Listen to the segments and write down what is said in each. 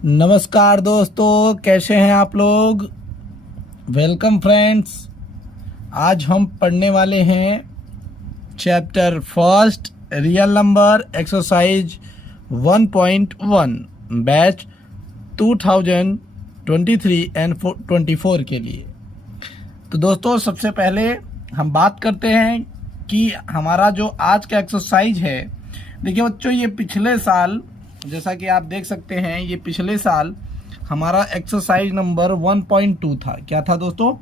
नमस्कार दोस्तों, कैसे हैं आप लोग। Welcome friends. आज हम पढ़ने वाले हैं chapter first real number exercise 1.1 batch 2023 and 24 के लिए। तो दोस्तों, सबसे पहले हम बात करते हैं कि हमारा जो आज का एक्सरसाइज है। देखिए बच्चों, ये पिछले साल, जैसा कि आप देख सकते हैं, ये पिछले साल हमारा एक्सरसाइज नंबर 1.2 था। क्या था दोस्तों?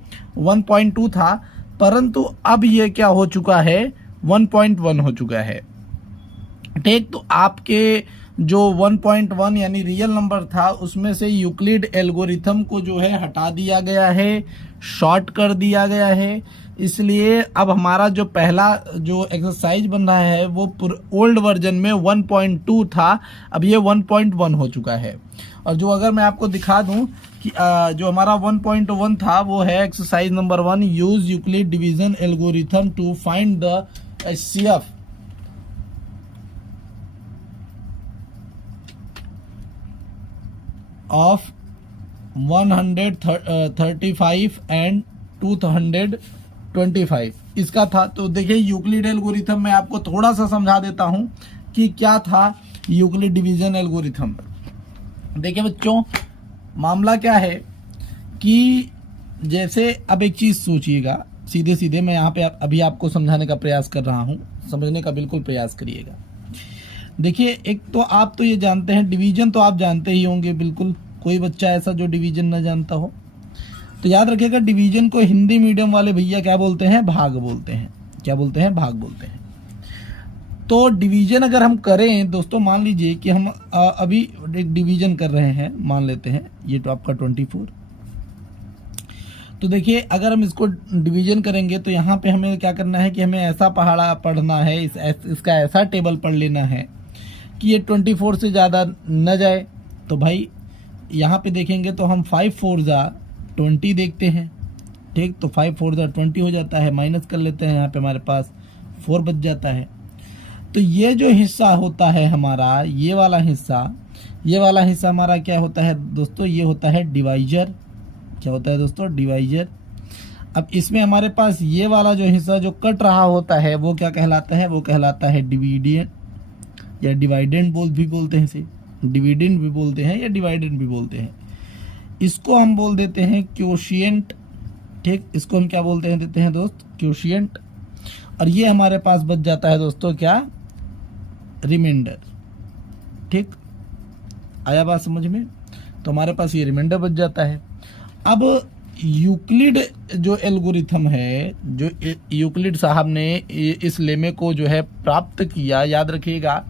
1.2 था, परंतु अब ये क्या हो चुका है, 1.1 हो चुका है। ठीक, तो आपके जो 1.1 यानी रियल नंबर था, उसमें से यूक्लिड एल्गोरिथम को जो है हटा दिया गया है, शॉर्ट कर दिया गया है। इसलिए अब हमारा जो पहला जो एक्सरसाइज बन रहा है वो ओल्ड वर्जन में 1.2 था, अब ये 1.1 हो चुका है। और जो अगर मैं आपको दिखा दूं कि जो हमारा 1.1 था वो है exercise number 1, use Euclid division algorithm to find the HCF of 135 and 225 इसका था। तो देखिए, यूक्लिड एल्गोरिथम में आपको थोड़ा सा समझा देता हूं कि क्या था यूक्लिड डिवीजन एल्गोरिथम। देखिए बच्चों, मामला क्या है कि जैसे अब एक चीज सोचिएगा, सीधे सीधे मैं यहाँ पे अभी आपको समझाने का प्रयास कर रहा हूं, समझने का बिल्कुल प्रयास करिएगा। देखिए, एक तो आप तो ये जानते हैं, डिवीजन तो आप जानते ही होंगे, बिल्कुल कोई बच्चा ऐसा जो डिवीजन ना जानता हो। तो याद रखिएगा, डिवीजन को हिंदी मीडियम वाले भैया क्या बोलते हैं? भाग बोलते हैं। क्या बोलते हैं? भाग बोलते हैं। तो डिवीजन अगर हम करें दोस्तों, मान लीजिए कि हम अभी एक डिवीजन कर रहे हैं, मान लेते हैं ये तो आपका 24। तो देखिए, अगर हम इसको डिवीजन करेंगे तो यहाँ पे हमें क्या करना है कि हमें ऐसा पहाड़ा पढ़ना है, इसका ऐसा टेबल पढ़ लेना है कि ये 24 से ज़्यादा न जाए। तो भाई यहाँ पे देखेंगे तो हम 5 4 जा 20 देखते हैं। ठीक, तो 5 4 जा 20 हो जाता है, माइनस कर लेते हैं, यहाँ पे हमारे पास 4 बच जाता है। तो ये जो हिस्सा होता है हमारा, ये वाला हिस्सा हमारा क्या होता है दोस्तों? ये होता है डिवाइजर। क्या होता है दोस्तों? डिवाइजर। अब इसमें हमारे पास ये वाला जो हिस्सा जो कट रहा होता है वो क्या कहलाता है? वो कहलाता है डिविडेंड या डिवाइडेंड भी बोलते हैं इसे। डिविडेंड भी बोलते हैं या डिवाइडेंड भी बोलते हैं। इसको हम बोल देते हैं क्वोशिएंट। ठीक, इसको हम क्या बोलते हैं देते हैं दोस्त? क्वोशिएंट। और ये हमारे पास बच जाता है दोस्तों क्या? रिमाइंडर। ठीक, आया बात समझ में? तो हमारे पास ये रिमाइंडर बच जाता है। अब यूक्लिड जो एल्गोरिथम है, जो यूक्लिड साहब ने इस लेमे को जो है प्राप्त किया, याद रखिएगा,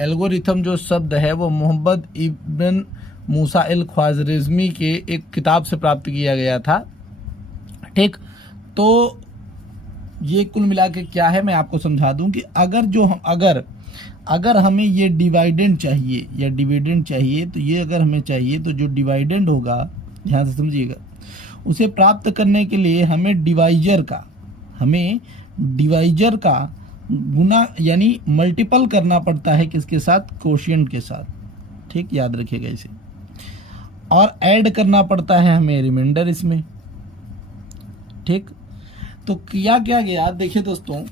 एल्गोरिथम जो शब्द है वो मोहम्मद इब्न मूसा अल ख्वारिज़मी के एक किताब से प्राप्त किया गया था। ठीक, तो ये कुल मिला के क्या है, मैं आपको समझा दूं कि अगर हमें ये डिवाइडेंड चाहिए या डिविडेंड चाहिए, तो ये अगर हमें चाहिए तो जो डिवाइडेंड होगा, ध्यान से समझिएगा, उसे प्राप्त करने के लिए हमें डिवाइजर का गुना यानी मल्टीपल करना पड़ता है। किसके साथ? क्वोशिएंट के साथ। ठीक, याद रखिएगा इसे। और ऐड करना पड़ता है हमें रिमाइंडर इसमें। ठीक, तो किया क्या गया, देखिए दोस्तों,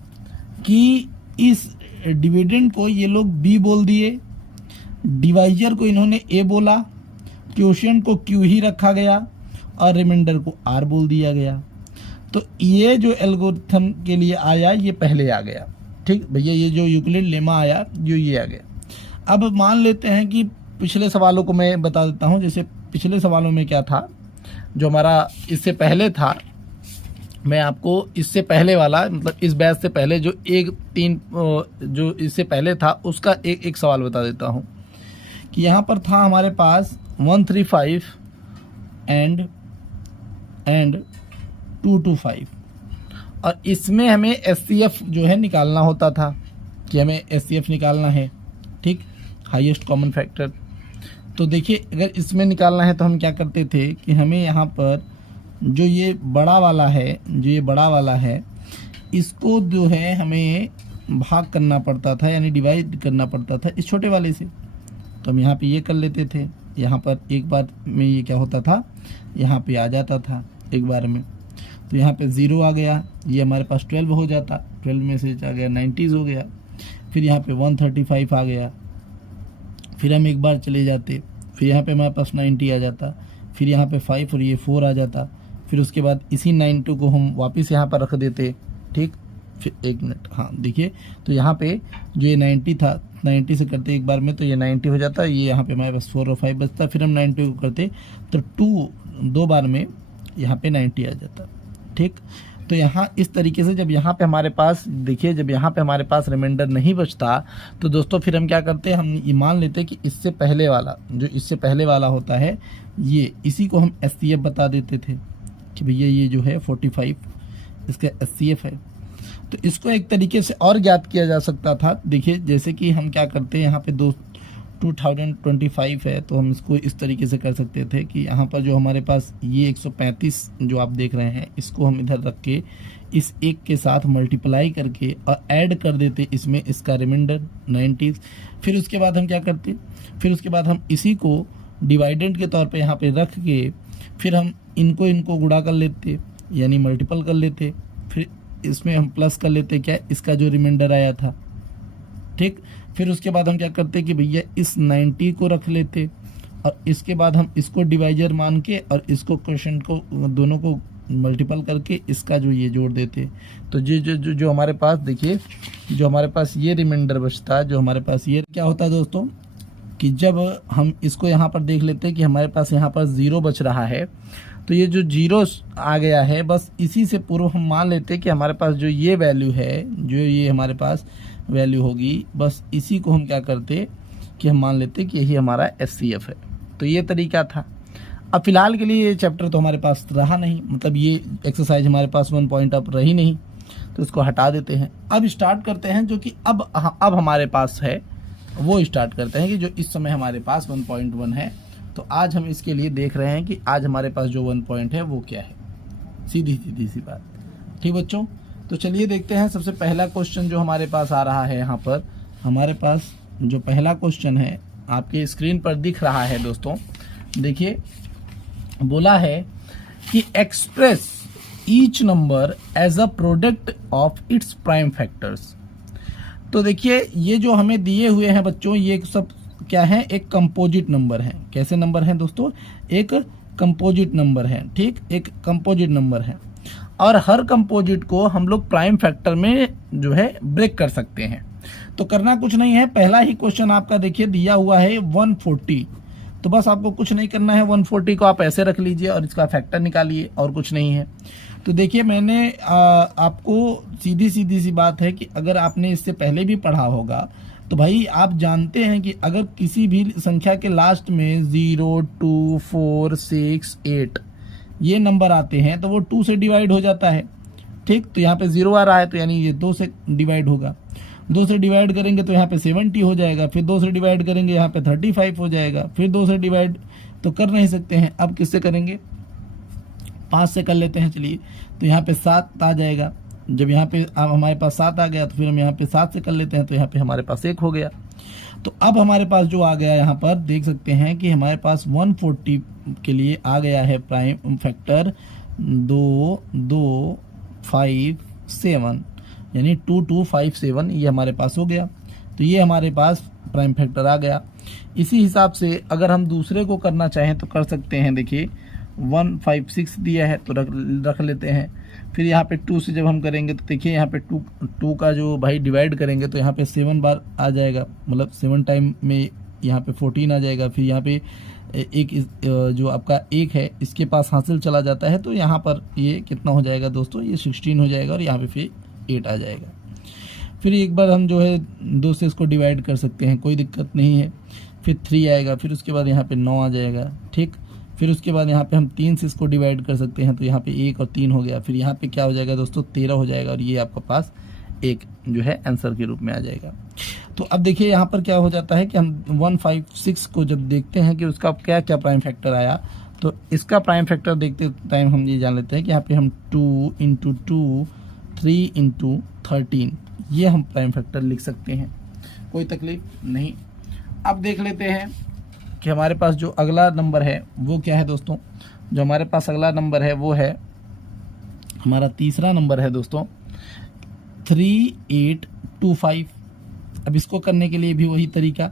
कि इस डिविडेंड को ये लोग बी बोल दिए, डिवाइजर को इन्होंने ए बोला, क्वोशिएंट को क्यू ही रखा गया और रिमाइंडर को आर बोल दिया गया। तो ये जो एल्गोरिथम के लिए आया, ये पहले आ गया। ठीक भैया, ये जो यूक्लिड लेमा आया, जो ये आ गया। अब मान लेते हैं कि पिछले सवालों को मैं बता देता हूं। जैसे पिछले सवालों में क्या था, जो हमारा इससे पहले था, मैं आपको इससे पहले वाला, मतलब इस बैच से पहले जो जो इससे पहले था, उसका एक सवाल बता देता हूं कि यहाँ पर था हमारे पास 135 एंड 225, और इसमें हमें एचसीएफ जो है निकालना होता था, कि हमें एचसीएफ निकालना है। ठीक, हाईएस्ट कॉमन फैक्टर। तो देखिए, अगर इसमें निकालना है तो हम क्या करते थे कि हमें यहाँ पर जो ये बड़ा वाला है, इसको जो है हमें भाग करना पड़ता था, यानी डिवाइड करना पड़ता था इस छोटे वाले से। तो हम यहाँ पे ये कर लेते थे, यहाँ पर एक बार में ये क्या होता था, यहाँ पे आ जाता था एक बार में, तो यहाँ पे 0 आ गया, ये हमारे पास 12 हो जाता, 12 में से आ गया 90s हो गया, फिर यहाँ पे 135 आ गया, फिर हम एक बार चले जाते, फिर यहाँ पे हमारे पास 90 आ जाता, फिर यहाँ पे 5 और ये 4 आ जाता, फिर उसके बाद इसी 92 को हम वापस यहाँ पर रख देते, ठीक। फिर 1 मिनट, हाँ देखिए, तो यहाँ पे जो ये 90 था, 90 से करते एक बार में तो ये 90 हो जाता, ये यहाँ पे हमारे पास 4 और 5 बचता, फिर हम 90 को करते तो 2 बार में यहाँ पे 90 आ जाता, ठीक। तो यहाँ इस तरीके से जब यहाँ पे हमारे पास देखिए, जब यहाँ पे हमारे पास रिमाइंडर नहीं बचता तो दोस्तों फिर हम क्या करते हैं, हम ये मान लेते कि इससे पहले वाला, जो इससे पहले वाला होता है ये, इसी को हम SCF बता देते थे कि भैया ये जो है 45 इसका SCF है। तो इसको एक तरीके से और ज्ञात किया जा सकता था, देखिए जैसे कि हम क्या करते हैं, यहाँ पे 2025 है तो हम इसको इस तरीके से कर सकते थे कि यहाँ पर जो हमारे पास ये 135 जो आप देख रहे हैं, इसको हम इधर रख के इस एक के साथ मल्टीप्लाई करके और ऐड कर देते इसमें इसका रिमाइंडर 90। फिर उसके बाद हम क्या करते, फिर उसके बाद हम इसी को डिवाइडेंड के तौर पे यहाँ पे रख के फिर हम इनको गुणा कर लेते, यानी मल्टीपल कर लेते, फिर इसमें हम प्लस कर लेते क्या, इसका जो रिमाइंडर आया था, ठीक। फिर उसके बाद हम क्या करते कि भैया इस 90 को रख लेते और इसके बाद हम इसको डिवाइजर मान के और इसको क्वेश्चन को दोनों को मल्टीपल करके इसका जो ये जोड़ देते, तो जो हमारे पास देखिए, जो हमारे पास ये रिमाइंडर बचता, जो हमारे पास ये क्या होता है दोस्तों कि जब हम इसको यहाँ पर देख लेते हैं कि हमारे पास यहाँ पर 0 बच रहा है, तो ये जो 0 आ गया है बस इसी से पूर्व हम मान लेते कि हमारे पास जो ये वैल्यू है, जो ये हमारे पास वैल्यू होगी, बस इसी को हम क्या करते कि हम मान लेते कि यही हमारा SCF है। तो ये तरीका था। अब फिलहाल के लिए ये चैप्टर तो हमारे पास रहा नहीं, मतलब ये एक्सरसाइज हमारे पास 1 पॉइंट अब रही नहीं, तो इसको हटा देते हैं। अब स्टार्ट करते हैं जो कि अब हमारे पास है, वो स्टार्ट करते हैं कि जो इस समय हमारे पास 1.1 है। तो आज हम इसके लिए देख रहे हैं कि आज हमारे पास जो 1 पॉइंट है वो क्या है, सीधी सी बात, ठीक बच्चों। तो चलिए देखते हैं सबसे पहला क्वेश्चन जो हमारे पास आ रहा है। यहाँ पर हमारे पास जो पहला क्वेश्चन है आपके स्क्रीन पर दिख रहा है दोस्तों, देखिए बोला है कि express each number as a product of its prime factors. तो देखिए ये जो हमें दिए हुए हैं बच्चों, ये सब क्या है, एक कंपोजिट नंबर है। कैसे नंबर है दोस्तों, एक कंपोजिट नंबर है, ठीक, एक कंपोजिट नंबर है। और हर कंपोजिट को हम लोग प्राइम फैक्टर में जो है ब्रेक कर सकते हैं। तो करना कुछ नहीं है, पहला ही क्वेश्चन आपका देखिए दिया हुआ है 140, तो बस आपको कुछ नहीं करना है, 140 को आप ऐसे रख लीजिए और इसका फैक्टर निकालिए, और कुछ नहीं है। तो देखिए मैंने आपको सीधी सी बात है कि अगर आपने इससे पहले भी पढ़ा होगा तो भाई आप जानते हैं कि अगर किसी भी संख्या के लास्ट में 0, 2, 4, 6, 8 ये नंबर आते हैं तो वो 2 से डिवाइड हो जाता है, ठीक। तो यहाँ पे 0 आ रहा है तो यानी ये 2 से डिवाइड होगा, 2 से डिवाइड करेंगे तो यहाँ पे 70 हो जाएगा, फिर 2 से डिवाइड करेंगे यहाँ पे 35 हो जाएगा, फिर 2 से डिवाइड तो कर नहीं सकते हैं, अब किससे करेंगे, 5 से कर लेते हैं। चलिए तो यहाँ पे 7 आ जाएगा, जब यहाँ पे अब हमारे पास 7 आ गया तो फिर हम यहाँ पे 7 से कर लेते हैं, तो यहाँ पे हमारे पास 1 हो गया। तो अब हमारे पास जो आ गया, यहाँ पर देख सकते हैं कि हमारे पास 140 के लिए आ गया है प्राइम फैक्टर 2, 2, 5, 7, यानी 2257 ये हमारे पास हो गया। तो ये हमारे पास प्राइम फैक्टर आ गया। इसी हिसाब से अगर हम दूसरे को करना चाहें तो कर सकते हैं। देखिए 156 दिया है तो रख लेते हैं। फिर यहाँ पे 2 से जब हम करेंगे तो देखिए यहाँ पे 2 का जो भाई डिवाइड करेंगे तो यहाँ पे 7 बार आ जाएगा, मतलब 7 टाइम में यहाँ पे 14 आ जाएगा। फिर यहाँ पे एक जो आपका 1 है इसके पास हासिल चला जाता है, तो यहाँ पर ये कितना हो जाएगा दोस्तों, ये 16 हो जाएगा और यहाँ पे फिर 8 आ जाएगा। फिर एक बार हम जो है 2 से इसको डिवाइड कर सकते हैं, कोई दिक्कत नहीं है। फिर 3 आएगा, फिर उसके बाद यहाँ पे 9 आ जाएगा, ठीक। फिर उसके बाद यहाँ पे हम 3 से इसको डिवाइड कर सकते हैं, तो यहाँ पे 1 और 3 हो गया। फिर यहाँ पे क्या हो जाएगा दोस्तों, 13 हो जाएगा और ये आपके पास 1 जो है आंसर के रूप में आ जाएगा। तो अब देखिए यहाँ पर क्या हो जाता है कि हम 156 को जब देखते हैं कि उसका क्या क्या प्राइम फैक्टर आया, तो इसका प्राइम फैक्टर देखते टाइम हम ये जान लेते हैं कि यहाँ पे हम 2 × 2, 3 × 13 ये हम प्राइम फैक्टर लिख सकते हैं, कोई तकलीफ नहीं। अब देख लेते हैं कि हमारे पास जो अगला नंबर है वो क्या है दोस्तों, जो हमारे पास अगला नंबर है वो है हमारा तीसरा नंबर है दोस्तों 3825। अब इसको करने के लिए भी वही तरीका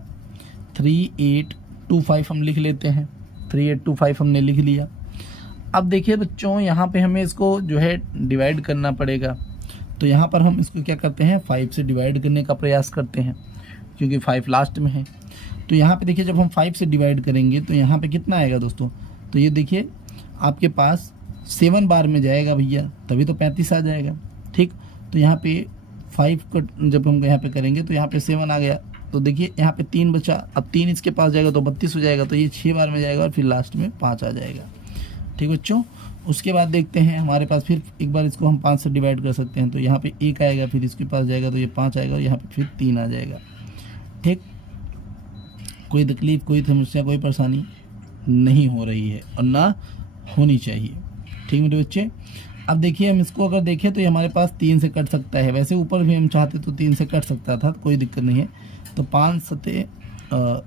3825 हम लिख लेते हैं। 3825 हमने लिख लिया। अब देखिए बच्चों, यहाँ पे हमें इसको जो है डिवाइड करना पड़ेगा। तो यहाँ पर हम इसको क्या करते हैं, 5 से डिवाइड करने का प्रयास करते हैं, क्योंकि 5 लास्ट में है। तो यहाँ पे देखिए जब हम 5 से डिवाइड करेंगे तो यहाँ पे कितना आएगा दोस्तों, तो ये देखिए आपके पास 7 बार में जाएगा भैया, तभी तो 35 आ जाएगा। ठीक, तो यहाँ पे 5 को जब हम यहाँ पे करेंगे तो यहाँ पे 7 आ गया। तो देखिए यहाँ पे 3 बचा, अब 3 इसके पास जाएगा तो 32 हो जाएगा। तो ये 6 बार में जाएगा और फिर लास्ट में 5 आ जाएगा। ठीक बच्चों, उसके बाद देखते हैं हमारे पास फिर एक बार इसको हम 5 से डिवाइड कर सकते हैं। तो यहाँ पे 1 आएगा, फिर इसके पास जाएगा तो ये 5 आएगा और यहाँ पे फिर 3 आ जाएगा। ठीक, कोई तकलीफ, कोई समस्या, कोई परेशानी नहीं हो रही है और ना होनी चाहिए। ठीक मेरे बच्चे, अब देखिए हम इसको अगर देखें तो ये हमारे पास 3 से कट सकता है। वैसे ऊपर भी हम चाहते तो 3 से कट सकता था, कोई दिक्कत नहीं है। तो 5 सते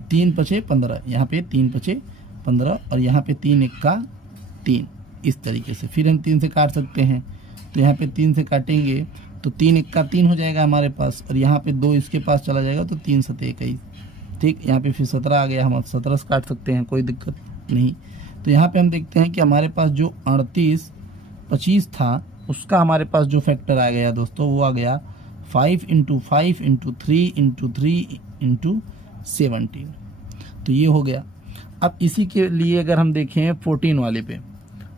3 पचे 15, यहाँ पे 3 पचे 15 और यहाँ पे 3 एक्का 3, इस तरीके से फिर हम 3 से काट सकते हैं। तो यहाँ पे 3 से काटेंगे तो 3 एक्का 3 हो जाएगा हमारे पास, और यहाँ पे 2 इसके पास चला जाएगा तो 3 सते 21। ठीक, यहाँ पे फिर 17 आ गया, हम अब 17 से काट सकते हैं, कोई दिक्कत नहीं। तो यहाँ पे हम देखते हैं कि हमारे पास जो 38 25 था उसका हमारे पास जो फैक्टर आ गया दोस्तों वो आ गया 5 × 5 × 3 × 3 × 17। तो ये हो गया। अब इसी के लिए अगर हम देखें 14 वाले पे,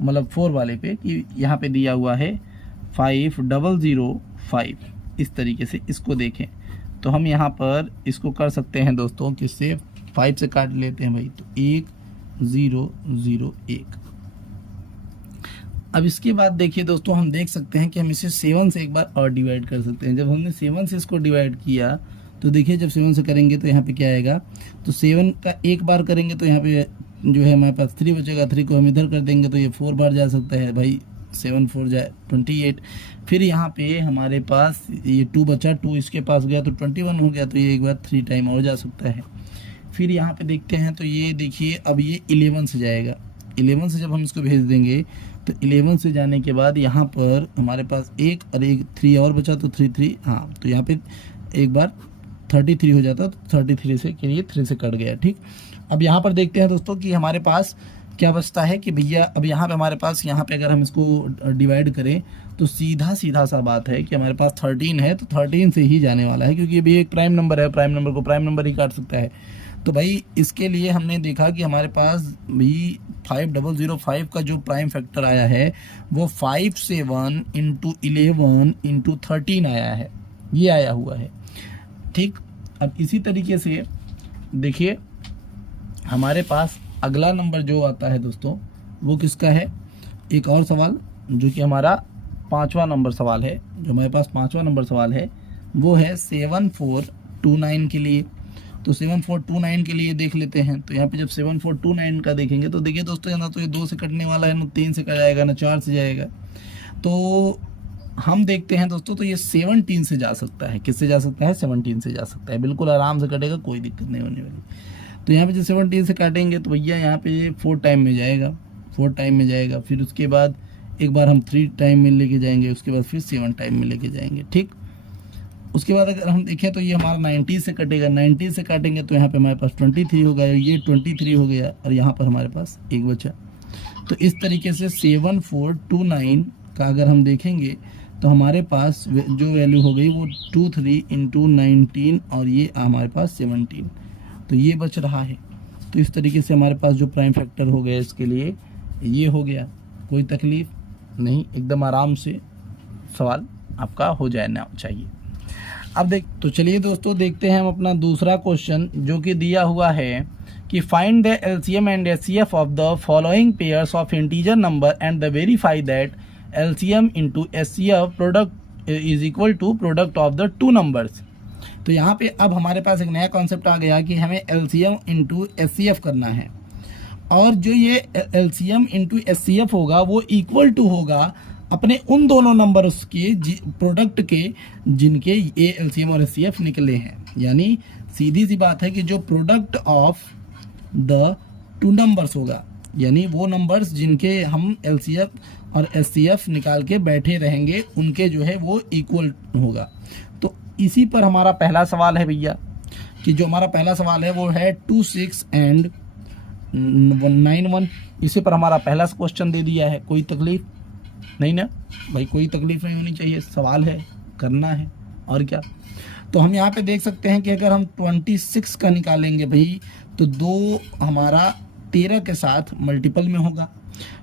मतलब 4 वाले पे, कि यहाँ पे दिया हुआ है 5005, इस तरीके से इसको देखें तो हम यहाँ पर इसको कर सकते हैं दोस्तों, किससे 5 से काट लेते हैं भाई, तो 1001। अब इसके बाद देखिए दोस्तों, हम देख सकते हैं कि हम इसे 7 से एक बार और डिवाइड कर सकते हैं। जब हमने 7 से इसको डिवाइड किया तो देखिए जब 7 से करेंगे तो यहाँ पे क्या आएगा, तो 7 का एक बार करेंगे तो यहाँ पे जो है हमारे पास 3 बचेगा। 3 को हम इधर कर देंगे तो ये 4 बार जा सकता है भाई, 7 4 जाए 28। फिर यहाँ पे हमारे पास ये 2 बचा, 2 इसके पास गया तो 21 हो गया। तो ये एक बार 3 टाइम और जा सकता है। फिर यहाँ पे देखते हैं तो ये देखिए अब ये 11 से जाएगा। 11 से जब हम इसको भेज देंगे तो 11 से जाने के बाद यहाँ पर हमारे पास 1 और 1 3 और बचा तो 3 3, हाँ तो यहाँ पे एक बार 33 हो जाता, तो 33 से के लिए 3 से कट गया। ठीक, अब यहाँ पर देखते हैं दोस्तों कि हमारे पास क्या बचता है कि भैया अब यहाँ पे हमारे पास, यहाँ पे अगर हम इसको डिवाइड करें तो सीधा सा बात है कि हमारे पास 13 है तो 13 से ही जाने वाला है, क्योंकि ये भी एक प्राइम नंबर है, प्राइम नंबर को प्राइम नंबर ही काट सकता है। तो भाई इसके लिए हमने देखा कि हमारे पास भी 5005 का जो प्राइम फैक्टर आया है वो 57 × 11 × 13 आया है, ये आया हुआ है। ठीक, अब इसी तरीके से देखिए हमारे पास अगला नंबर जो आता है दोस्तों वो किसका है, एक और सवाल जो कि हमारा 5वां नंबर सवाल है, जो हमारे पास 5वां नंबर सवाल है वो है 7429 के लिए। तो 7429 के लिए देख लेते हैं। तो यहाँ पे जब 7429 का देखेंगे तो देखिए दोस्तों, ना तो ये 2 से कटने वाला है, ना 3 से कट जाएगा, ना 4 से जाएगा। तो हम देखते हैं दोस्तों, तो ये 17 से जा सकता है। किससे जा सकता है, 17 से जा सकता है, बिल्कुल आराम से कटेगा, कोई दिक्कत नहीं होने वाली। तो यहाँ पे जब 17 से काटेंगे तो भैया यहाँ पे 4 टाइम में जाएगा, 4 टाइम में जाएगा। फिर उसके बाद एक बार हम 3 टाइम में लेके जाएंगे, उसके बाद फिर 7 टाइम में लेके जाएंगे। ठीक, उसके बाद अगर हम देखें तो ये हमारा 90 से कटेगा। 90 से काटेंगे तो यहाँ पे हमारे पास 23 होगा, ये 23 हो गया और यहाँ पर हमारे पास 1 बचा। तो इस तरीके से 7429 का अगर हम देखेंगे तो हमारे पास जो वैल्यू हो गई वो 23 × 19 और ये हमारे पास 17, तो ये बच रहा है। तो इस तरीके से हमारे पास जो प्राइम फैक्टर हो गया इसके लिए ये हो गया, कोई तकलीफ नहीं, एकदम आराम से सवाल आपका हो जाना चाहिए। अब तो चलिए दोस्तों देखते हैं हम अपना दूसरा क्वेश्चन, जो कि दिया हुआ है कि find the LCM and HCF of the following pairs of integer number and the verify that LCM × HCF product is equal to product of the 2 numbers. तो यहाँ पे अब हमारे पास एक नया कॉन्सेप्ट आ गया कि हमें LCM × HCF करना है, और जो ये LCM × HCF होगा वो इक्वल टू होगा अपने उन दोनों नंबर्स के प्रोडक्ट के जिनके ये LCM और HCF निकले हैं। यानी सीधी सी बात है कि जो product of the two numbers होगा, यानी वो नंबर्स जिनके हम एलसीएफ और एचसीएफ निकाल के बैठे रहेंगे उनके जो है वो इक्वल होगा। तो इसी पर हमारा पहला सवाल है भैया, कि जो हमारा पहला सवाल है वो है 26 एंड 91। इसी पर हमारा पहला क्वेश्चन दे दिया है। कोई तकलीफ नहीं ना भाई, कोई तकलीफ नहीं होनी चाहिए, सवाल है करना है और क्या। तो हम यहाँ पे देख सकते हैं कि अगर हम 26 का निकालेंगे भाई तो 2 हमारा 13 के साथ मल्टीपल में होगा।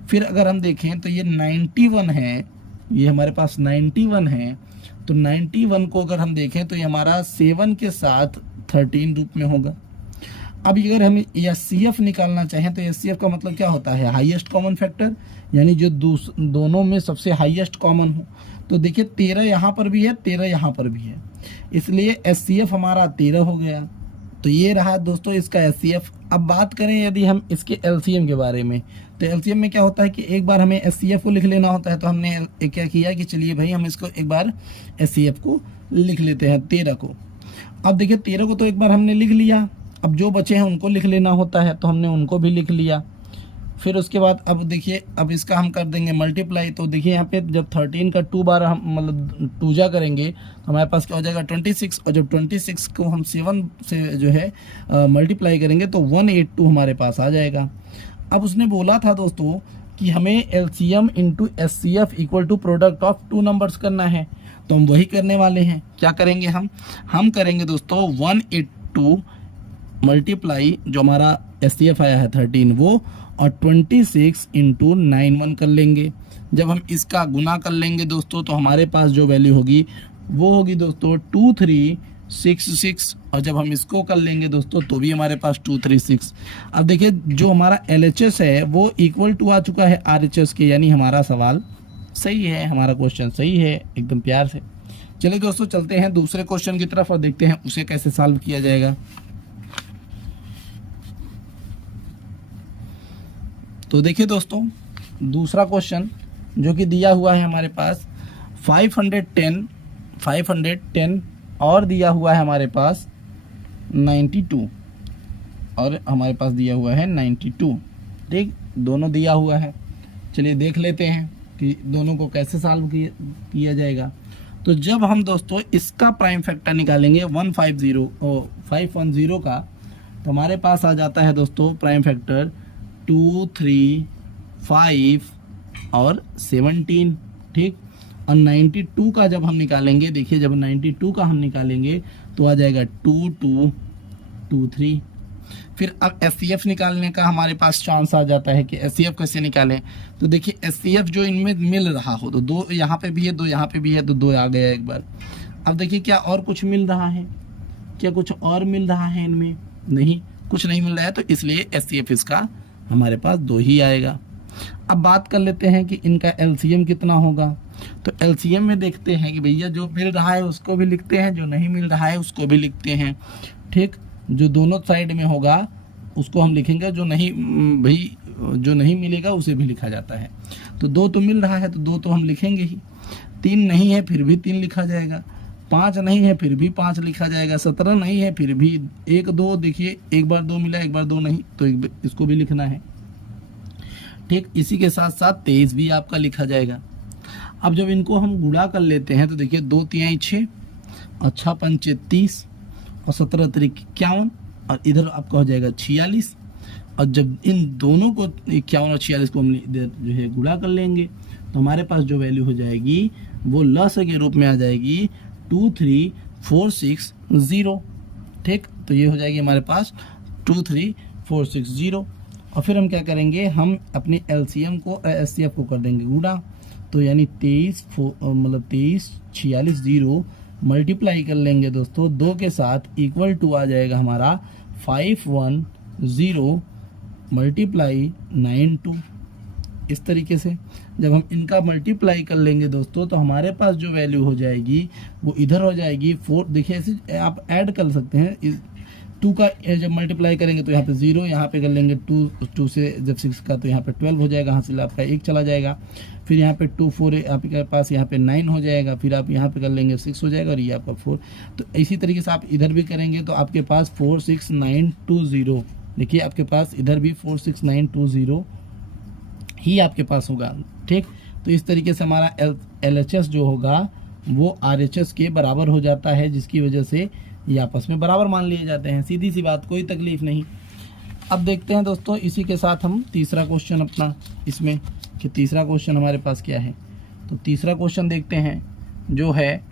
फिर अगर हम देखें तो ये 91 है, ये हमारे पास 91 है, तो 91 को अगर हम देखें तो ये हमारा 7 के साथ 13 रूप में होगा। अब अगर हम एचसीएफ निकालना चाहें तो एचसीएफ का मतलब क्या होता है, हाईएस्ट कॉमन फैक्टर, यानी जो दोनों में सबसे हाईएस्ट कॉमन हो। तो देखिए 13 यहाँ पर भी है, 13 यहाँ पर भी है, इसलिए एचसीएफ हमारा 13 हो गया। तो ये रहा दोस्तों इसका एचसीएफ। अब बात करें यदि हम इसके एलसीएम के बारे में, तो एलसीएम में क्या होता है कि एक बार हमें एचसीएफ को लिख लेना होता है। तो हमने क्या किया कि चलिए भाई हम इसको एक बार एचसीएफ को लिख लेते हैं 13 को। अब देखिए 13 को तो एक बार हमने लिख लिया, अब जो बचे हैं उनको लिख लेना होता है, तो हमने उनको भी लिख लिया। फिर उसके बाद अब देखिए अब इसका हम कर देंगे मल्टीप्लाई। तो देखिए यहाँ पे जब 13 का 2 बार हम मतलब 2 जा करेंगे तो हमारे पास क्या हो जाएगा 26, और जब 26 को हम 7 से जो है मल्टीप्लाई करेंगे तो 182 हमारे पास आ जाएगा। अब उसने बोला था दोस्तों कि हमें LCM into HCF equal to product of 2 numbers करना है, तो हम वही करने वाले हैं। क्या करेंगे हम करेंगे दोस्तों 182 मल्टीप्लाई जो हमारा एचसीएफ आया है 13 वो, और 26 इंटू 91 कर लेंगे। जब हम इसका गुना कर लेंगे दोस्तों तो हमारे पास जो वैल्यू होगी वो होगी दोस्तों 2366, और जब हम इसको कर लेंगे दोस्तों तो भी हमारे पास 236। अब देखिए जो हमारा एलएचएस है वो इक्वल टू आ चुका है आरएचएस के, यानी हमारा सवाल सही है, हमारा क्वेश्चन सही है एकदम प्यार से। चलिए दोस्तों चलते हैं दूसरे क्वेश्चन की तरफ और देखते हैं उसे कैसे सॉल्व किया जाएगा। तो देखिए दोस्तों दूसरा क्वेश्चन जो कि दिया हुआ है हमारे पास 510 और दिया हुआ है हमारे पास 92, और हमारे पास दिया हुआ है 92। ठीक, दोनों दिया हुआ है। चलिए देख लेते हैं कि दोनों को कैसे सॉल्व किया जाएगा। तो जब हम दोस्तों इसका प्राइम फैक्टर निकालेंगे 510 का, तो हमारे पास आ जाता है दोस्तों प्राइम फैक्टर 2, 3, 5 और 17। ठीक, और 92 का जब हम निकालेंगे, देखिए जब 92 का हम निकालेंगे तो आ जाएगा 2, 2, 2, 3। फिर अब एचसीएफ निकालने का हमारे पास चांस आ जाता है कि एचसीएफ कैसे निकालें। तो देखिए एचसीएफ जो इनमें मिल रहा हो, तो 2 यहाँ पे भी है, 2 यहाँ पे भी है, तो 2 आ गया एक बार। अब देखिए क्या और कुछ मिल रहा है, क्या कुछ और मिल रहा है इनमें? नहीं, कुछ नहीं मिल रहा है, तो इसलिए एचसीएफ इसका हमारे पास 2 ही आएगा। अब बात कर लेते हैं कि इनका एलसीएम कितना होगा। तो एलसीएम में देखते हैं कि भैया जो मिल रहा है उसको भी लिखते हैं, जो नहीं मिल रहा है उसको भी लिखते हैं। ठीक, जो दोनों साइड में होगा उसको हम लिखेंगे, जो नहीं भाई जो नहीं मिलेगा उसे भी लिखा जाता है। तो 2 तो मिल रहा है तो 2 तो हम लिखेंगे ही, 3 नहीं है फिर भी 3 लिखा जाएगा, 5 नहीं है फिर भी 5 लिखा जाएगा, 17 नहीं है फिर भी 1, 2, देखिए एक बार 2 मिला एक बार 2 नहीं, तो इसको भी लिखना है। ठीक, इसी के साथ साथ 23 भी आपका लिखा जाएगा। अब जब इनको हम गुणा कर लेते हैं तो देखिए 2 तिहाई 6 और 6 पंचे 30 और 17 तिरिक 51, और इधर आपका हो जाएगा 46। और जब इन दोनों को 51 और 46 को हम इधर जो है गुणा कर लेंगे तो हमारे पास जो वैल्यू हो जाएगी वो लस के रूप में आ जाएगी 23460। ठीक, तो ये हो जाएगी हमारे पास 23460। और फिर हम क्या करेंगे, हम अपने एलसीएम को एचसीएफ को कर देंगे गुणा। तो यानी 23 46 0 मल्टीप्लाई कर लेंगे दोस्तों 2 के साथ, इक्वल टू आ जाएगा हमारा 510 मल्टीप्लाई 92। इस तरीके से जब हम इनका मल्टीप्लाई कर लेंगे दोस्तों तो हमारे पास जो वैल्यू हो जाएगी वो इधर हो जाएगी 4। देखिए ऐसे आप ऐड कर सकते हैं, इस 2 का जब मल्टीप्लाई करेंगे तो यहाँ पे 0, यहाँ पे कर लेंगे 2 से जब 6 का तो यहाँ पे 12 हो जाएगा, हासिल आपका 1 चला जाएगा। फिर यहाँ पे 2 4 आपके पास यहाँ पे 9 हो जाएगा, फिर आप यहाँ पे कर लेंगे 6 हो जाएगा, और ये आपका 4। तो इसी तरीके से आप इधर भी करेंगे तो आपके पास 46920 देखिए आपके पास इधर भी 46920 ही आपके पास होगा। ठीक, तो इस तरीके से हमारा LHS जो होगा वो RHS के बराबर हो जाता है, जिसकी वजह से ये आपस में बराबर मान लिए जाते हैं। सीधी सी बात, कोई तकलीफ नहीं। अब देखते हैं दोस्तों, इसी के साथ हम तीसरा क्वेश्चन अपना इसमें, कि तीसरा क्वेश्चन हमारे पास क्या है। तो तीसरा क्वेश्चन देखते हैं जो है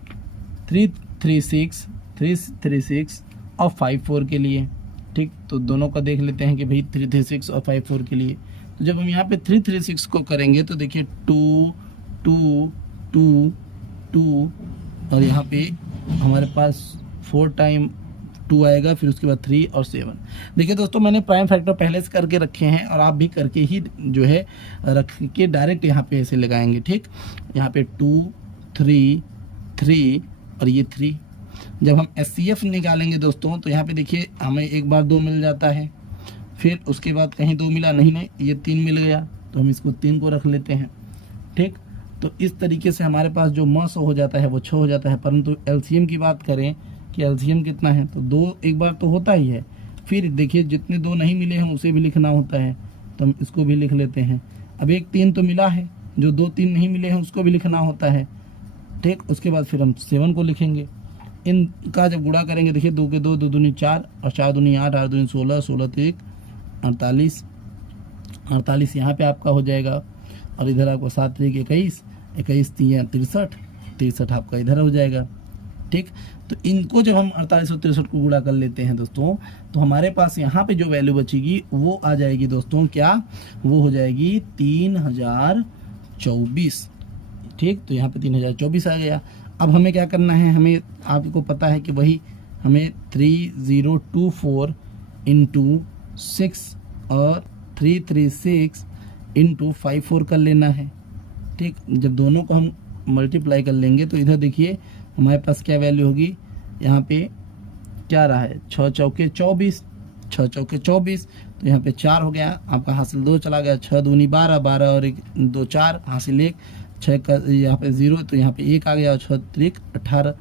336 और 54 के लिए। ठीक, तो दोनों का देख लेते हैं कि भाई 336 और 54 के लिए। तो जब हम यहाँ पे 336 को करेंगे तो देखिए 2 2 2 2 और यहाँ पे हमारे पास 4 टाइम 2 आएगा, फिर उसके बाद 3 और 7। देखिए दोस्तों, मैंने प्राइम फैक्टर पहले से करके रखे हैं और आप भी करके ही जो है रख के डायरेक्ट यहाँ पे ऐसे लगाएंगे। ठीक, यहाँ पे 2 3 3 और ये 3। जब हम SCF निकालेंगे दोस्तों तो यहाँ पे देखिए हमें एक बार 2 मिल जाता है, फिर उसके बाद कहीं 2 मिला नहीं, ये 3 मिल गया, तो हम इसको 3 को रख लेते हैं। ठीक, तो इस तरीके से हमारे पास जो 900 हो जाता है वो 6 हो जाता है। परंतु LCM की बात करें कि LCM कितना है, तो 2 एक बार तो होता ही है। फिर देखिए जितने 2 नहीं मिले हैं उसे भी लिखना होता है, तो हम इसको भी लिख लेते हैं। अब एक 3 तो मिला है, जो 2 3 नहीं मिले हैं उसको भी लिखना होता है। ठीक, उसके बाद फिर हम 7 को लिखेंगे। इनका जब गुणा करेंगे, देखिए 2 के 2 2 दूनी 4 और 4 दूनी 8 8 दूनी 16 16 तो 1 48 यहाँ पे आपका हो जाएगा। और इधर आपका 7 3 21 21 3 63 आपका इधर हो जाएगा। ठीक, तो इनको जब हम 48 और 63 को गुणा कर लेते हैं दोस्तों, तो हमारे पास यहाँ पे जो वैल्यू बचेगी वो आ जाएगी दोस्तों, क्या वो हो जाएगी 3024। ठीक, तो यहाँ पे 3024 आ गया। अब हमें क्या करना है, हमें आपको पता है कि वही हमें 3024 इंटू 6 और 336 इंटू 54 कर लेना है। ठीक, जब दोनों को हम मल्टीप्लाई कर लेंगे तो इधर देखिए हमारे पास क्या वैल्यू होगी, यहाँ पे क्या रहा है 6 चौके 24, 6 चौके 24, तो यहाँ पे 4 हो गया, आपका हासिल 2 चला गया, 6 दूनी 12 12 और 1 2 4 हासिल 1, 6 का यहाँ पे 0 तो यहाँ पे 1 आ गया और 6 3 18,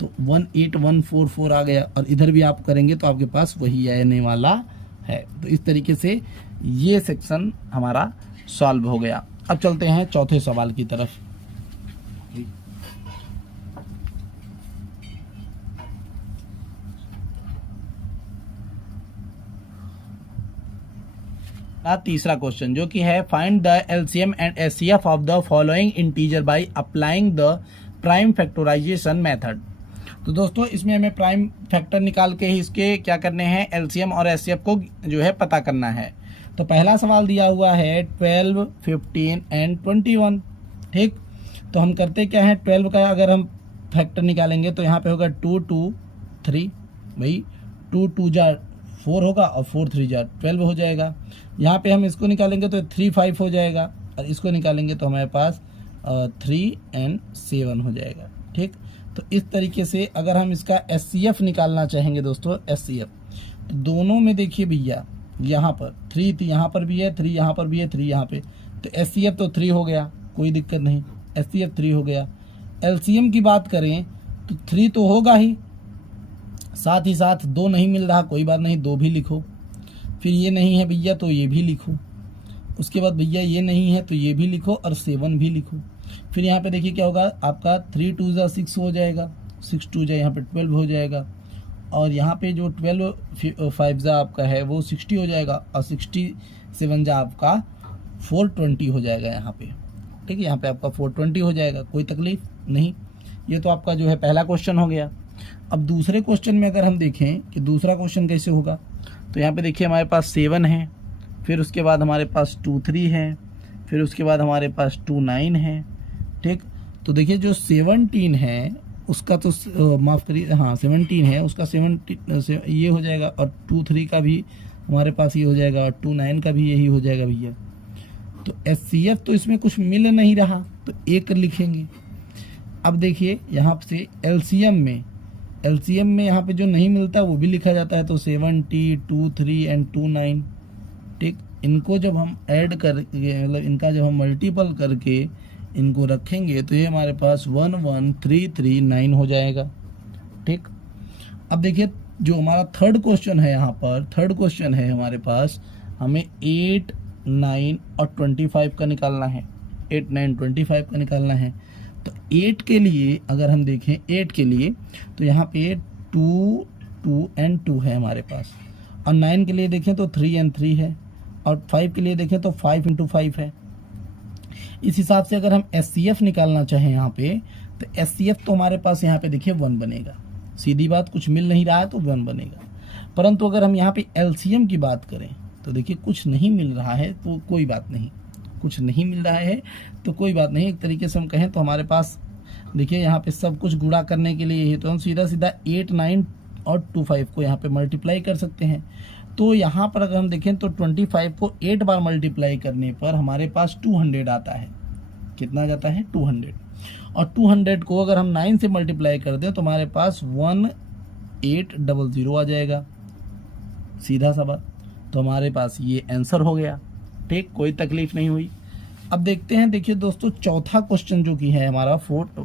तो 18144 आ गया। और इधर भी आप करेंगे तो आपके पास वही आने वाला है। तो इस तरीके से ये सेक्शन हमारा सॉल्व हो गया। अब चलते हैं चौथे सवाल की तरफ। तीसरा क्वेश्चन जो कि है find the LCM and SCF of the following integer by applying the prime factorisation method. तो दोस्तों इसमें हमें प्राइम फैक्टर निकाल के ही इसके क्या करने हैं, LCM और SCF को जो है पता करना है। तो पहला सवाल दिया हुआ है 12 15 एंड 21। ठीक, तो हम करते क्या है, 12 का अगर हम फैक्टर निकालेंगे तो यहाँ पे होगा 2 2 3, भाई 2 2 जा 4 होगा और 4 3 जा 12 हो जाएगा। यहाँ पे हम इसको निकालेंगे तो 3 5 हो जाएगा और इसको निकालेंगे तो हमारे पास 3 and 7 हो जाएगा। ठीक, तो इस तरीके से अगर हम इसका SCF निकालना चाहेंगे दोस्तों, SCF तो दोनों में देखिए भैया यहाँ पर 3 यहाँ पर भी है, 3 यहाँ पर भी है, 3 यहाँ पे, तो SCF तो 3 हो गया, कोई दिक्कत नहीं, SCF 3 हो गया। LCM की बात करें तो 3 तो होगा ही, साथ ही साथ 2 नहीं मिल रहा, कोई बात नहीं 2 भी लिखो। फिर ये नहीं है भैया तो ये भी लिखो, उसके बाद भैया ये नहीं है तो ये भी लिखो और 7 भी लिखो। फिर यहाँ पे देखिए क्या होगा, आपका 3 2 जा 6 हो जाएगा, 6 2 जा यहाँ पे 12 हो जाएगा, और यहाँ पे जो 12 5 जा आपका है वो 60 हो जाएगा, और 67 जा आपका 420 हो जाएगा यहाँ पे। ठीक है, यहाँ पे आपका 420 हो जाएगा, कोई तकलीफ नहीं। ये तो आपका जो है पहला क्वेश्चन हो गया। अब दूसरे क्वेश्चन में अगर हम देखें कि दूसरा क्वेश्चन कैसे होगा, तो यहाँ पे देखिए हमारे पास 7 है, फिर उसके बाद हमारे पास 2 3 है, फिर उसके बाद हमारे पास 2 9 है। ठीक, तो देखिए जो 17 है उसका तो माफ़ करिए, हाँ 17 है उसका 17 ये हो जाएगा, और 2 3 का भी हमारे पास ये हो जाएगा, और 2 9 का भी यही हो जाएगा भैया। तो SCF तो इसमें कुछ मिल नहीं रहा तो 1 लिखेंगे। अब देखिए यहाँ से LCM में यहाँ पे जो नहीं मिलता वो भी लिखा जाता है, तो 70 2 3 एंड 2 9। ठीक, इनको जब हम ऐड करके मतलब इनका जब हम मल्टीपल करके इनको रखेंगे तो ये हमारे पास 11339 हो जाएगा। ठीक, अब देखिए जो हमारा थर्ड क्वेश्चन है, यहाँ पर थर्ड क्वेश्चन है हमारे पास, हमें 8, 9 और 25 का निकालना है। 8, 9, 25 का निकालना है। तो 8 के लिए अगर हम देखें 8 के लिए तो यहाँ पे 2, 2 and 2 है हमारे पास, और 9 के लिए देखें तो 3 and 3 है, और 5 के लिए देखें तो 5 into 5 है। इस हिसाब से अगर हम SCF निकालना चाहें यहाँ पे, तो SCF तो हमारे पास यहाँ पे देखिए 1 बनेगा। सीधी बात, कुछ मिल नहीं रहा है तो 1 बनेगा। परंतु अगर हम यहाँ पे LCM की बात करें तो देखिए कुछ नहीं मिल रहा है तो कोई बात नहीं, कुछ नहीं मिल रहा है तो कोई बात नहीं। एक तरीके से हम कहें तो हमारे पास देखिए यहाँ पे सब कुछ गुणा करने के लिए ही तो हम सीधा सीधा 8, 9 और 25 को यहाँ पे मल्टीप्लाई कर सकते हैं। तो यहाँ पर अगर हम देखें तो 25 को 8 बार मल्टीप्लाई करने पर हमारे पास 200 आता है। कितना जाता है? 200। और 200 को अगर हम 9 से मल्टीप्लाई कर दें तो हमारे पास 1800 आ जाएगा। सीधा सा बात। तो हमारे पास ये आंसर हो गया। ठीक, कोई तकलीफ नहीं हुई। अब देखते हैं, देखिए दोस्तों चौथा क्वेश्चन जो कि है हमारा fourth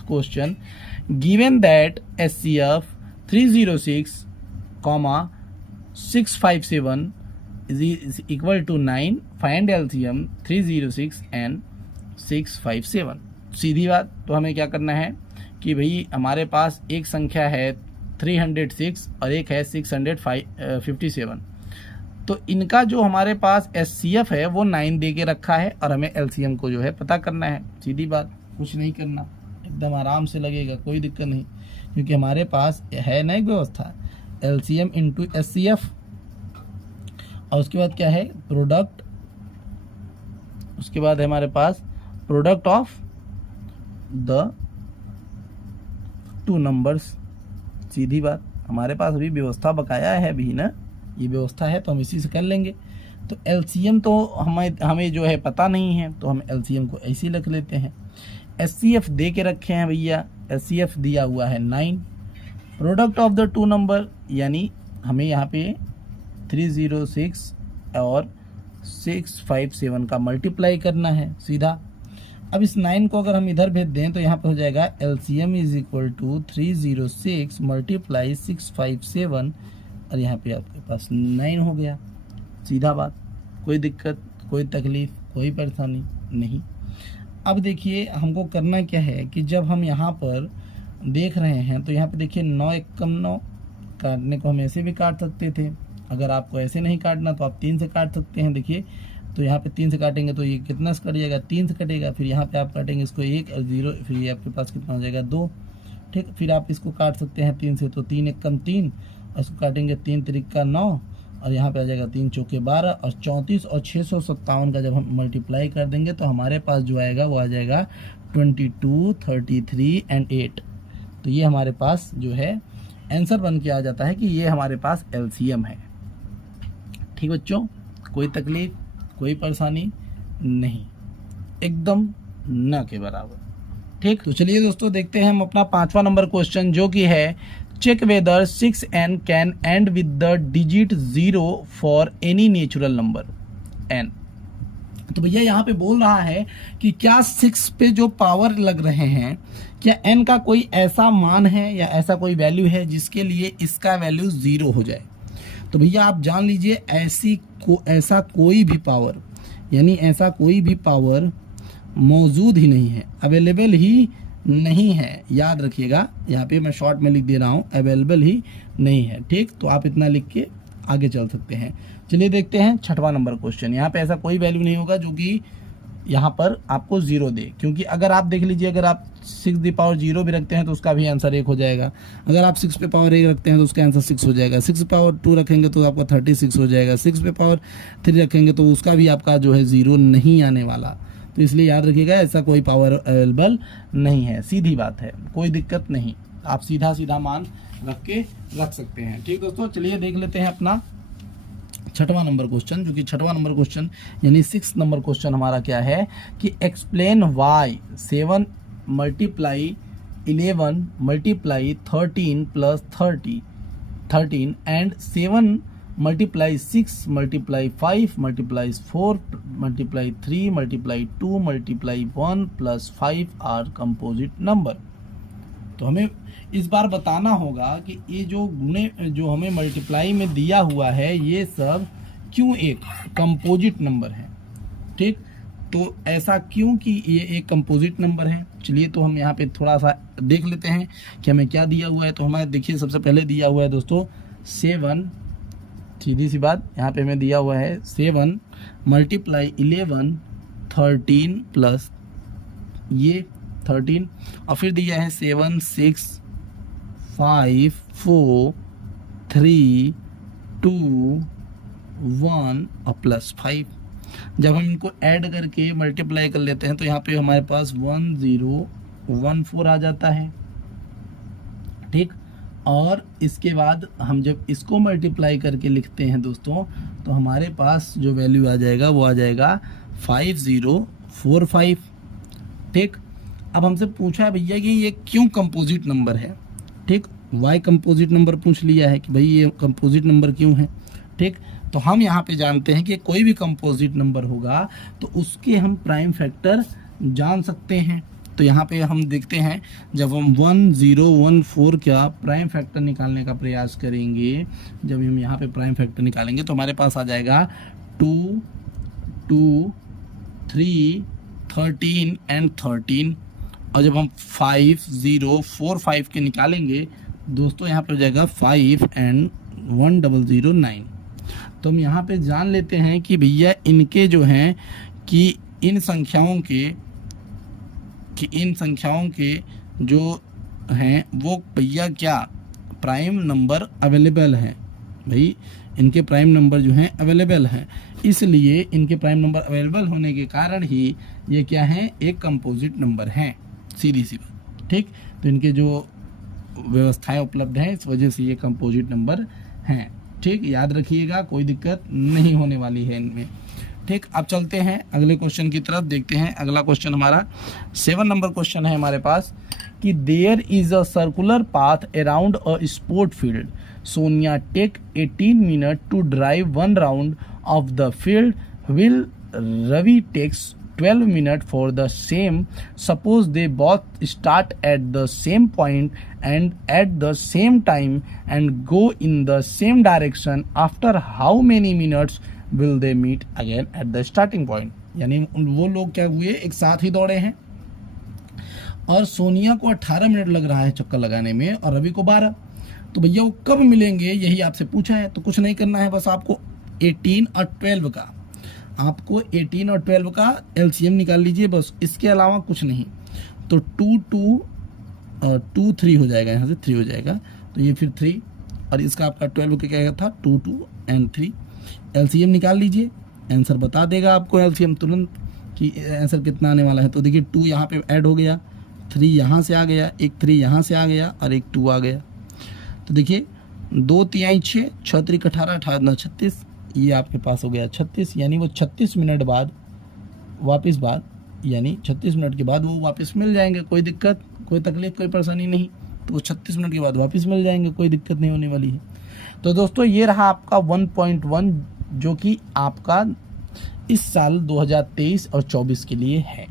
question, given that SCF 306, 657 is equal to 9, find LCM 306 and 657। सीधी बात, तो हमें क्या करना है कि भाई हमारे पास एक संख्या है 306 और एक है 657, तो इनका जो हमारे पास SCF है वो 9 दे के रखा है और हमें LCM को जो है पता करना है। सीधी बात, कुछ नहीं करना, एकदम आराम से लगेगा, कोई दिक्कत नहीं, क्योंकि हमारे पास है ना एक व्यवस्था, LCM इंटू SCF, और उसके बाद क्या है प्रोडक्ट, उसके बाद है हमारे पास प्रोडक्ट ऑफ द 2 नंबर्स। सीधी बात, हमारे पास अभी व्यवस्था बकाया है अभी ना, ये व्यवस्था है तो हम इसी से कर लेंगे। तो LCM तो हमें जो है पता नहीं है, तो हम LCM को ऐसे ही रख लेते हैं। SCF दे के रखे हैं भैया, SCF दिया हुआ है 9, प्रोडक्ट ऑफ द 2 नंबर, यानी हमें यहाँ पे 306 और 657 का मल्टीप्लाई करना है सीधा। अब इस 9 को अगर हम इधर भेज दें तो यहाँ पे हो जाएगा LCM is equal to 306 multiply 657, और यहाँ पे आपके पास 9 हो गया। सीधा बात, कोई दिक्कत, कोई तकलीफ, कोई परेशानी नहीं। अब देखिए हमको करना क्या है कि जब हम यहाँ पर देख रहे हैं तो यहाँ पे देखिए 9 एकम 9, काटने को हम ऐसे भी काट सकते थे। अगर आपको ऐसे नहीं काटना तो आप 3 से काट सकते हैं। देखिए तो यहाँ पे 3 से काटेंगे तो ये कितना से कट जाएगा, 3 से कटेगा। फिर यहाँ पे आप काटेंगे इसको 1 और 0, फिर ये आपके पास कितना हो जाएगा 2। ठीक, फिर आप इसको काट सकते हैं 3 से, तो 3 एकम 3, और इसको काटेंगे 3 त्रिका 9, और यहाँ पे आ जाएगा 3 चौके 12, और 34 और 657 का जब हम मल्टीप्लाई कर देंगे तो हमारे पास जो आएगा वो आ जाएगा 22, 33 एंड 8। तो ये हमारे पास जो है आंसर बन के आ जाता है कि ये हमारे पास LCM है। ठीक बच्चों, कोई तकलीफ, कोई परेशानी नहीं, एकदम न के बराबर। ठीक, तो चलिए दोस्तों देखते हैं हम अपना 5वां नंबर क्वेश्चन, जो कि है check whether 6n can end with the digit 0 for any natural number n। तो भैया यहाँ पे बोल रहा है कि क्या 6 पे जो पावर लग रहे हैं, क्या n का कोई ऐसा मान है या ऐसा कोई वैल्यू है जिसके लिए इसका वैल्यू 0 हो जाए। तो भैया आप जान लीजिए ऐसा कोई भी पावर, यानी ऐसा कोई भी पावर मौजूद ही नहीं है, अवेलेबल ही नहीं है। याद रखिएगा, यहाँ पे मैं शॉर्ट में लिख दे रहा हूँ, अवेलेबल ही नहीं है। ठीक, तो आप इतना लिख के आगे चल सकते हैं। चलिए देखते हैं 6वां नंबर क्वेश्चन। यहाँ पे ऐसा कोई वैल्यू नहीं होगा जो कि यहाँ पर आपको 0 दे, क्योंकि अगर आप देख लीजिए, अगर आप 6 दी पावर 0 भी रखते हैं तो उसका भी आंसर 1 हो जाएगा। अगर आप 6 पे पावर 1 रखते हैं तो उसका आंसर 6 हो जाएगा। 6 पे पावर 2 रखेंगे तो आपका 36 हो जाएगा। 6 पे पावर 3 रखेंगे तो उसका भी आपका जो है 0 नहीं आने वाला। तो इसलिए याद रखिएगा, ऐसा कोई पावर अवेलेबल नहीं है। सीधी बात है, कोई दिक्कत नहीं, आप सीधा सीधा मान रख सकते हैं। ठीक दोस्तों, चलिए देख लेते हैं अपना 6वां नंबर क्वेश्चन, जो कि 6वां नंबर क्वेश्चन यानी 6 नंबर क्वेश्चन हमारा क्या है कि explain why 7 multiply 11 multiply 13 plus 13 and 7 multiply 6 multiply 5 multiply 4 multiply 3 multiply 2 multiply 1 plus 5 are composite number. तो हमें इस बार बताना होगा कि ये जो गुणे जो हमें मल्टीप्लाई में दिया हुआ है ये सब क्यों एक कंपोजिट नंबर है। ठीक, तो ऐसा क्यों कि ये एक कंपोजिट नंबर है। चलिए तो हम यहाँ पे थोड़ा सा देख लेते हैं कि हमें क्या दिया हुआ है। तो हमारे देखिए सबसे पहले दिया हुआ है दोस्तों 7, सीधी सी बात यहाँ पे हमें दिया हुआ है 7 मल्टीप्लाई 11 13 प्लस ये 13 और फिर दिया है 7 6 5 4 3 2 1 और प्लस 5। जब हम इनको ऐड करके मल्टीप्लाई कर लेते हैं तो यहाँ पे हमारे पास 1014 आ जाता है। ठीक, और इसके बाद हम जब इसको मल्टीप्लाई करके लिखते हैं दोस्तों तो हमारे पास जो वैल्यू आ जाएगा वो आ जाएगा 5045। ठीक, अब हमसे पूछा है भैया कि ये क्यों कंपोजिट नंबर है। ठीक, वाई कंपोजिट नंबर पूछ लिया है कि भाई ये कंपोजिट नंबर क्यों है। ठीक, तो हम यहाँ पे जानते हैं कि कोई भी कंपोजिट नंबर होगा तो उसके हम प्राइम फैक्टर जान सकते हैं। तो यहाँ पे हम देखते हैं जब हम 1014 का प्राइम फैक्टर निकालने का प्रयास करेंगे, जब हम यहाँ पे प्राइम फैक्टर निकालेंगे तो हमारे पास आ जाएगा 2 2 3 13 एंड 13। और जब हम 5045 के निकालेंगे दोस्तों यहाँ पे हो जाएगा 5 एंड 1009। तो हम यहाँ पे जान लेते हैं कि भैया इनके जो हैं कि इन संख्याओं के जो हैं वो भैया क्या प्राइम नंबर अवेलेबल हैं। भाई इनके प्राइम नंबर जो हैं अवेलेबल हैं, इसलिए इनके प्राइम नंबर अवेलेबल होने के कारण ही ये क्या हैं, एक कंपोजिट नंबर हैं, सीधी सी बात। ठीक, तो इनके जो व्यवस्थाएं उपलब्ध हैं इस वजह से ये कंपोजिट नंबर हैं। ठीक, याद रखिएगा, कोई दिक्कत नहीं होने वाली है इनमें। ठीक, अब चलते हैं अगले क्वेश्चन की तरफ, देखते हैं अगला क्वेश्चन हमारा 7 नंबर क्वेश्चन है हमारे पास कि there is a circular path around a sport field. Sonia take 18 minute to drive 1 round of the field, will Ravi takes 12 minutes for the same. Suppose they both start at the same point and at the same time and go in the same direction. After how many minutes will they meet again at the starting point? यानी वो लोग क्या हुए, एक साथ ही दौड़े हैं और सोनिया को 18 मिनट लग रहा है चक्कर लगाने में और रवि को 12। तो भैया वो कब मिलेंगे यही आपसे पूछा है। तो कुछ नहीं करना है, बस आपको 18 और 12 का, आपको 18 और 12 का एलसीएम निकाल लीजिए, बस, इसके अलावा कुछ नहीं। तो 2 2 और 2 3 हो जाएगा, यहाँ से 3 हो जाएगा, तो ये फिर 3 और इसका आपका 12 का क्या था 2 2 एंड 3। एलसीएम निकाल लीजिए, आंसर बता देगा आपको एलसीएम तुरंत कि आंसर कितना आने वाला है। तो देखिए 2 यहाँ पे ऐड हो गया, 3 यहाँ से आ गया, एक 3 यहाँ से आ गया और एक 2 आ गया। तो देखिए 2 3 6, 6 3 18, 18 9 36, ये आपके पास हो गया 36। यानी वो 36 मिनट बाद वापस यानी 36 मिनट के बाद वो वापस मिल जाएंगे, कोई दिक्कत, कोई तकलीफ, कोई परेशानी नहीं। तो वो 36 मिनट के बाद वापस मिल जाएंगे, कोई दिक्कत नहीं होने वाली है। तो दोस्तों ये रहा आपका 1.1 जो कि आपका इस साल 2023 और 24 के लिए है।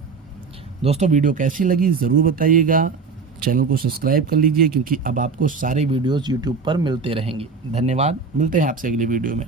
दोस्तों वीडियो कैसी लगी ज़रूर बताइएगा, चैनल को सब्सक्राइब कर लीजिए क्योंकि अब आपको सारे वीडियोस यूट्यूब पर मिलते रहेंगे। धन्यवाद, मिलते हैं आपसे अगली वीडियो में।